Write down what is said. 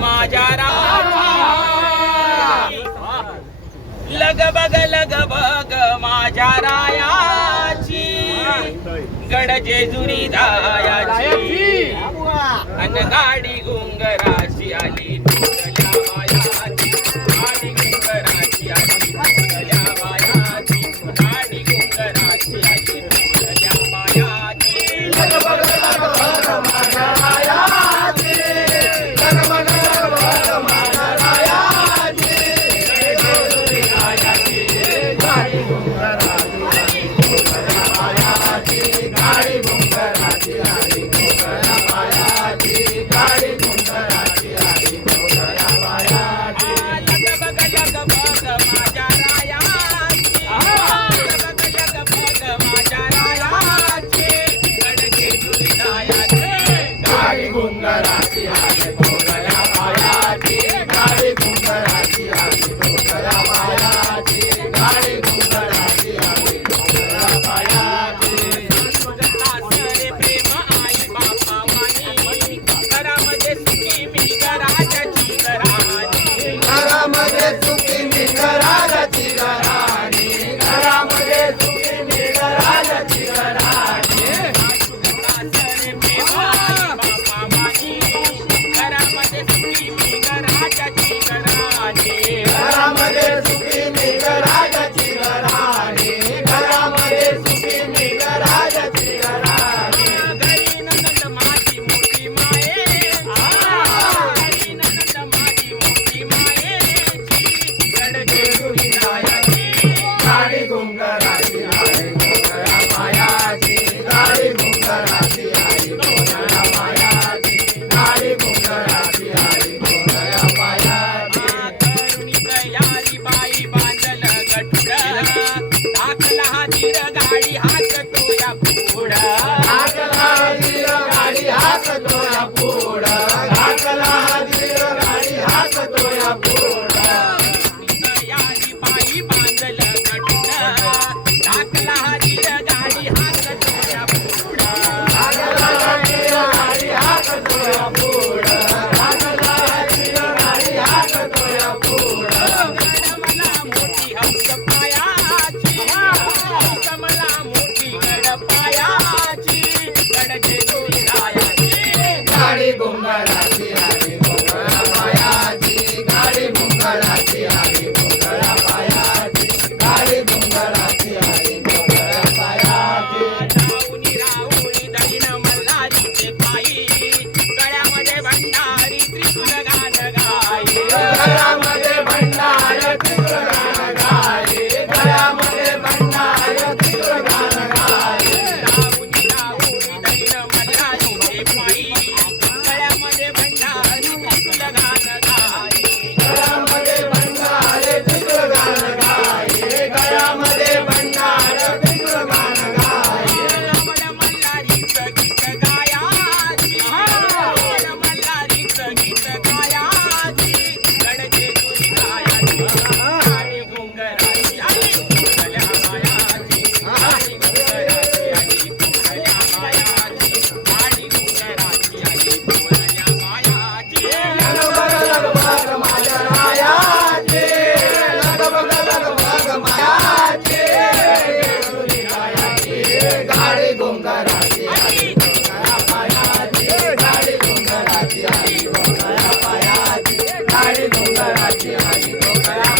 माझ्या रायाची लग बग माझ्या रायाची गड जेजुरी दायाची अन गाडी गुंगराची आली तुझल्या मायाची गाडी गुंगराची आली तुझल्या मायाची गाडी गुंगराची आली तुझल्या मायाची लग बग माझ्या रायाची लग बग माझ्या रायाची जेजुरी दायाची गाडी गुंगराची तुझल्या मायाची गाडी गुंगराची आली तुझल्या मायाची गाडी गुंगराची आली तुझल्या मायाची लग बग माझ्या रायाची लग बग माझ्या रायाची गड जेजुरी दायाची गाडी गुंगराची आली तुझल्या मायाची गाडी गुंगराची आली तुझल्या मायाची गाडी गुंगराची आली तुझल्या मायाची सासरे प्रेम आई बापा वाणी घरामध्ये सुखी मी घराची घराणी घरामध्ये सुखी मी घराची घराणी घरामध्ये सुखी मी घराची घराणी सासरे प्रेम आई बापा वाणी घरामध्ये सुखी मी घराची घराणी घरामध्ये सुखी मी घराची घराणी घरामध्ये सुखी मी घराची घराणी घरी नंद माझी मोठी माये घरी नंद माझी मोठी मायेची गड जेजुरी दायाची गाडी गुंगराची आई गोगळ्या मायाची गाडी गुंगराची आई गोगळ्या मायाची गाडी गुंगराची आई गोगळ्या मायाची करुणी तयारी बाई बांधल गठुड टाकला हातीर गाडी हात तोया पुढ घातला हजीर गाडी हात तोया पुढ घातला हजीर गाडी हात तोया पुढ तयारी बाई बांधल गठुड टाकला हातीर गाडी हात तोया पुढ घातला हजीर गाडी हात तोया पुढ घातला हजीर गाडी हात तोया पुढ मला मोठी हंस पायाची मला मोठी गड पायाची गड जेजुरी दायाची गाडी गुंगराची आली गोगळ्या मायाची गाडी गुंगराची आली गोगळ्या पायाची गाडी गुंगराची आली गोगळ्या पायाची राहुनी राहुनी दळीन मल्हारीचे पायी गळ्यामध्ये भंडारी त्रिशूल गान गाई घरामध्ये भंडार तीव्र गाण गाई घरामध्ये भंडार तीव्र गाण गाई राहुनी राहुनी दळीन मल्हारीचे पायी गळ्यामध्ये भंडारी त्रिशूल गान गाई घरामध्ये भंडार तीव्र गाण गाई घरामध्ये भंडार तीव्र गाण गाई रमण मल्हारीचं गीत गायाची रमण मल्हारीचं गीत गायाची गड जेजुरी दायाची गाडी गुंगराची आली तुझल्या मायाची गाडी गुंगराची आली तुझल्या मायाची गाडी गुंगराची आली तुझल्या मायाची लगबग लगबग माझ्या रायाची लगबग लगबग मायाची जेजुरी दायाची गाडी गुंगराची आली गोगळ्या पायाची गाडी गुंगराची आली गोगळ्या पायाची गाडी गुंगराची आली गोगळ्या